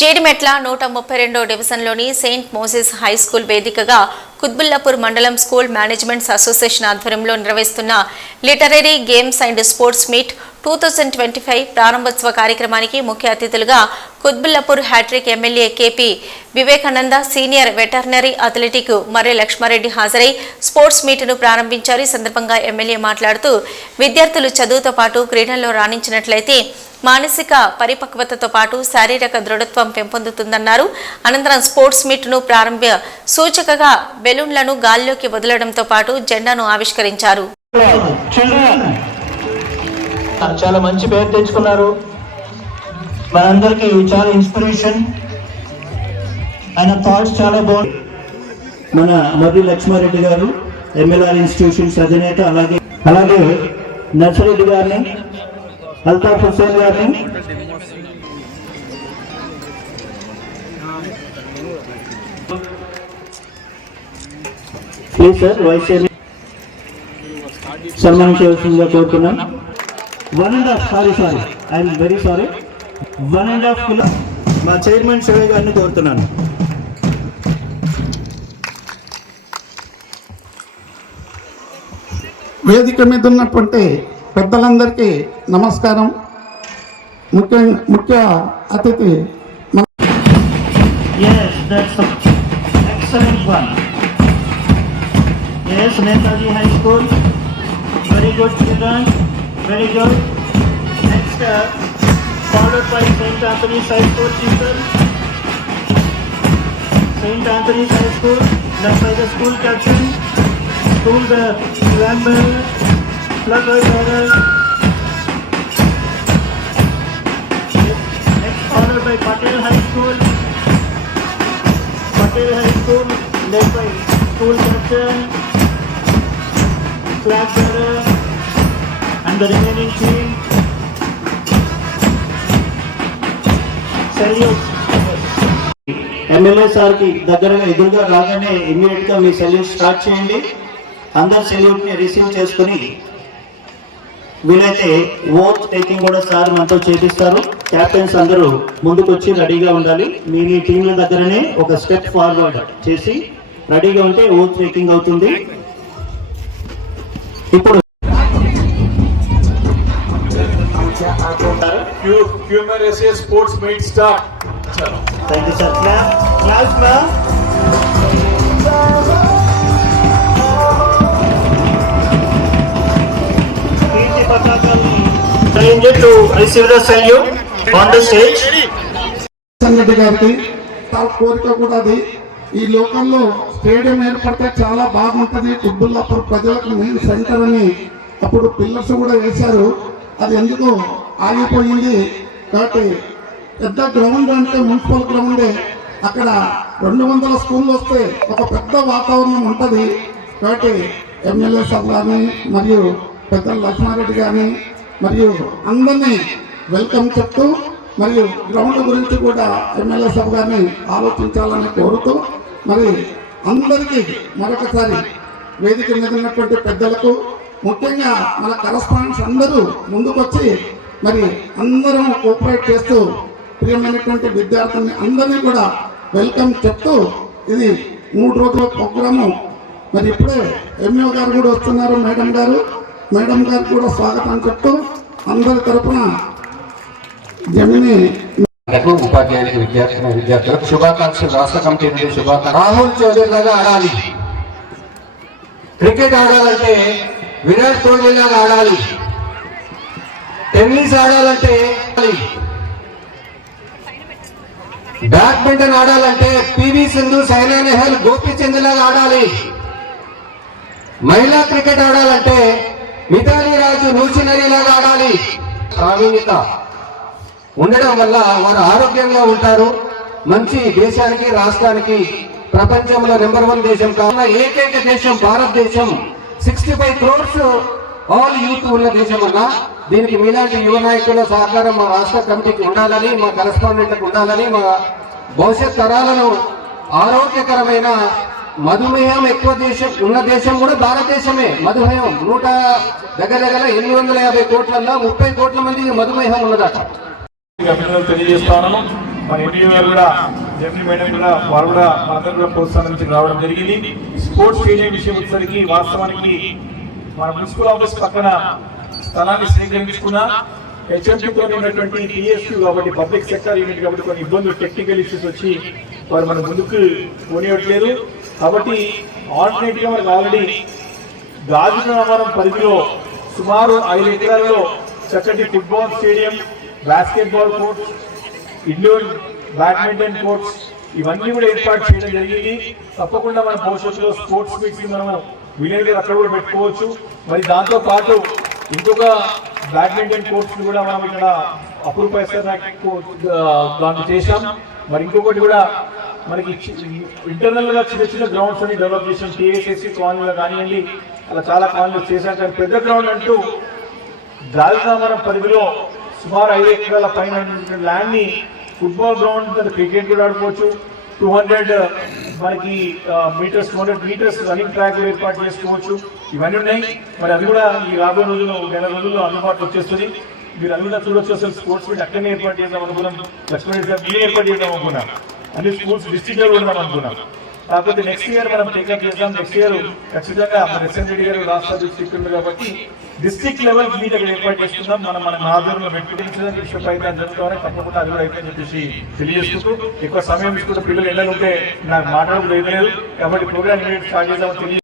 జేడిమెట్ల నూట ముప్పై రెండో డివిజన్లోని సెయింట్ మోసెస్ హై స్కూల్ వేదికగా కుత్బుల్లాపూర్ మండలం స్కూల్ మేనేజ్మెంట్స్ అసోసియేషన్ ఆధ్వర్యంలో నిర్వహిస్తున్న literary games and sports meet two thousand twenty five ప్రారంభోత్సవ కార్యక్రమానికి ముఖ్య అతిథులుగా Quthbullapur hattrick MLA KP Vivekananda senior veterinary athletic Marri Laxmareddy హాజరై స్పోర్ట్స్ మీట్ను ప్రారంభించారు. ఈ సందర్భంగా ఎమ్మెల్యే మాట్లాడుతూ విద్యార్థులు చదువుతో పాటు క్రీడల్లో రాణించినట్లయితే మానసిక పరిపక్వతతో పాటు శారీరక దృఢత్వం పెంపొందుతుందన్నారు. అనంతరం స్పోర్ట్స్ మీట్ను ప్రారంభ సూచకగా బెలూన్లను గాల్లోకి వదలడంతో పాటు జెండాను ఆవిష్కరించారు. చాలా మంచి పేరు తెచ్చుకున్నారు. మనందరికి చాలా ఇన్స్పిరేషన్ ఆయన థాట్స్ చాలా బాగుంది మన మర్రి లక్ష్మారెడ్డి గారు ఎంఎల్ఆర్ ఇన్స్టిట్యూషన్స్ అధినేత అలాగే అలాగే నర్సరెడ్డి గారిని అల్తాఫ్ హుసేన్ గారిని. ప్లీజ్ సార్ వైస్ చైర్మన్ సన్మానించవలసిందిగా కోరుతున్నాం one and half sorry sorry I'm very sorry one and half kilo మా చైర్మన్ శివ గారిని కోరుతున్నాను. వేదిక మీద ఉన్నటువంటి పెద్దలందరికీ నమస్కారం. ముఖ్య ముఖ్య అతిథి that's an excellent one. Good. Next, uh, followed by St. Anthony's High School children. St. Anthony's High School, led by the school captain. School the Lambert, Plug Brother. Next, followed by Patel High School. Patel High School, led by school captain, flag bearer, and the remaining team. Salute. MLA సార్కి దగ్గరగా ఎదురుగా రాగానే ఇమ్మీడియట్గా మీ salute start చేయండి అందరు సెల్యూట్ని receive చేసుకుని వీలైతే vote taking కూడా సార్ మనతో చేపిస్తారు క్యాప్టెన్స్ అందరూ ముందుకు వచ్చి రెడీగా ఉండాలి మీ మీ టీంల దగ్గరనే ఒక స్టెప్ ఫార్వర్డ్ చేసి రెడీగా ఉంటే ఓట్ టేకింగ్ అవుతుంది ఇప్పుడు QMRSA sports meet start. Thank you, sir. Clap, clap, clap. Challenge to receive the salute on the stage. సంగతి కాబట్టి తన కోరిక కూడా అది ఈ లోకంలో స్టేడియం ఏర్పడితే చాలా బాగుంటుంది. కుబ్బుల్లాపూర్ ప్రజలకు మెయిన్ సెంటర్ అని అప్పుడు పిల్లర్స్ కూడా వేశారు. అది ఎందుకు ఆగిపోయింది. కాబట్టి పెద్ద గ్రౌండ్ అంటే మున్సిపల్ గ్రౌండే. అక్కడ రెండు వందల స్కూళ్ళు వస్తే ఒక పెద్ద వాతావరణం ఉంటుంది. కాబట్టి ఎమ్మెల్యే సార్ గారిని మరియు పెద్ద లక్ష్మారెడ్డి గారిని మరియు అందరినీ వెల్కమ్ చెప్తూ మరియు గ్రౌండ్ గురించి కూడా ఎమ్మెల్యే సభ గారిని ఆలోచించాలని కోరుతూ మరి అందరికీ మరొకసారి వేదిక మీద ఉన్నటువంటి పెద్దలకు ముఖ్యంగా మన కరస్పాండెంట్స్ అందరూ ముందుకొచ్చి మరి అందరం కోఆపరేట్ చేస్తూ ప్రియమైనటువంటి విద్యార్థుల్ని అందరినీ కూడా వెల్కమ్ చెప్తూ ఇది మూడు రోజుల ప్రోగ్రాము. మరి ఇప్పుడే ఎంఓ గారు కూడా వస్తున్నారు మేడం గారు. మేడం గారు కూడా స్వాగతం చెప్తూ అందరి తరపున జమిని ఉపాధ్యాయులకు విద్యార్థుల విద్యార్థులకు శుభాకాంక్షలు. రాష్ట్ర కమిటీ నుండి శుభాకాంక్షలు. రాహుల్ చౌదరి లాగా ఆడాలి. క్రికెట్ ఆడాలంటే విరాట్ కోహ్లీ లాగా ఆడాలి. టెన్నిస్ ఆడాలంటే బ్యాడ్మింటన్ ఆడాలంటే పివి సింధు సైనా నెహ్వాల్ గోపీచంద్ లాగా ఆడాలి. మహిళా క్రికెట్ ఆడాలంటే మిథాలీ రాజు నూచినరి లాగా ఆడాలి. ప్రావీణ్యత. ఉండడం వల్ల వారు ఆరోగ్యంగా ఉంటారు. మంచి దేశానికి రాష్ట్రానికి ప్రపంచంలో నెంబర్ వన్ దేశం కావున ఏకైక దేశం Bharatadesam. Sixty five crores all youth ఉన్న దేశం అన్న. దీనికి మీలాంటి యువ నాయకుల సహకారం మా రాష్ట్ర కమిటీకి ఉండాలని మా కరెస్పాండెంట్కి ఉండాలని మా భవిష్యత్ తరాలను ఆరోగ్యకరమైన మధుమేహం ఎక్కువ దేశం ఉన్న దేశం కూడా భారతదేశమే. మధుమేహం నూట దగ్గర దగ్గర ఎనిమిది వందల యాభై కోట్లలో ముప్పై కోట్ల మందికి మధుమేహం ఉన్నదట. అభినందనలు తెలియజేస్తాను మన ఎంపీ గారు కూడా ఎంపీ మేడం కూడా వారు కూడా మనందరూ కూడా ప్రోత్సాహం నుంచి రావడం జరిగింది. స్పోర్ట్స్ స్టేడియం విషయం వచ్చేసరికి వాస్తవానికి మన మున్సిపల్ ఆఫీస్ పక్కన స్థలాన్ని సేకరించుకున్న హెచ్ఎంపీతో ఉన్నటువంటి పిఎస్యూ కాబట్టి పబ్లిక్ సెక్టర్ యూనిట్ కాబట్టి కొన్ని ఇబ్బందులు టెక్నికల్ ఇష్యూస్ వచ్చి వారు మన ముందుకు పోనివ్వట్లేదు. కాబట్టి ఆల్టర్నేటివ్గా మనకు ఆల్రెడీ గాజు రామారం పరిధిలో సుమారు ఐదు ఎకరాల్లో చక్కటి football stadium basketball courts indoor badminton courts ఇవన్నీ కూడా ఏర్పాటు చేయడం జరిగింది. తప్పకుండా మన భవిష్యత్తులో స్పోర్ట్స్ మీట్స్ మనము విలేజ్ అక్కడ కూడా పెట్టుకోవచ్చు. మరి దాంతో పాటు ఇంకొక బ్యాడ్మింటన్ కోర్ట్స్ కూడా మనం ఇక్కడ అప్రూవ్ దాన్ని చేశాం. మరి ఇంకొకటి కూడా మనకి ఇంటర్నల్గా చిన్న చిన్న గ్రౌండ్స్ అని డెవలప్ చేసాం టీఎస్ఎస్సి కాలనీలో కానివ్వండి అలా చాలా కాలనీలు చేశాం. కానీ పెద్ద గ్రౌండ్ అంటూ గాలిరామరం పరిధిలో సుమారు ఐదు ఎకరాల పైన ల్యాండ్ని ఫుట్బాల్ గ్రౌండ్ క్రికెట్ కూడా ఆడుకోవచ్చు. టూ హండ్రెడ్ మనకి metres two hundred metres running track ఏర్పాటు చేసుకోవచ్చు. ఇవన్నీ ఉన్నాయి. మరి అది కూడా ఈ రాబోయే రోజుల్లో నెల రోజుల్లో అందుబాటులో వచ్చేస్తుంది. మీరు అన్ని కూడా చూడొచ్చు అసలు స్పోర్ట్స్ మీట్ అక్కడనే ఏర్పాటు చేద్దాం అనుకున్నాం. లక్ష్మణ్ సార్ మీరే ఏర్పాటు చేద్దాం అనుకున్నాం. అన్ని స్కూల్స్ డిస్ట్రిక్ట్ లెవెల్ ఉందాం అనుకున్నాం. కాకపోతే నెక్స్ట్ ఇయర్ మనం టేకప్ చేద్దాం. నెక్స్ట్ ఇయర్ ఖచ్చితంగా మన ఎస్ఎన్ రెడ్డి గారు రాష్ట్ర డిస్ట్రిక్ట్ ఉంది కాబట్టి డిస్ట్రిక్ట్ లెవెల్ మీట్ ఏర్పాటు చేసుకుందాం. మనం మన ఆధ్వర్యంలో పెట్టుకోవడానికి విషయం ప్రయత్నం జరుగుతామని తప్పకుండా అది కూడా అయిపోయింది చెప్పేసి తెలియజేసుకుంటూ ఎక్కువ సమయం తీసుకుంటే పిల్లలు ఎండలు ఉంటే నాకు మాట్లాడడం లేదు. కాబట్టి ప్రోగ్రామ్ స్టార్ట్ చేద్దామని తెలియజేసుకుంటూ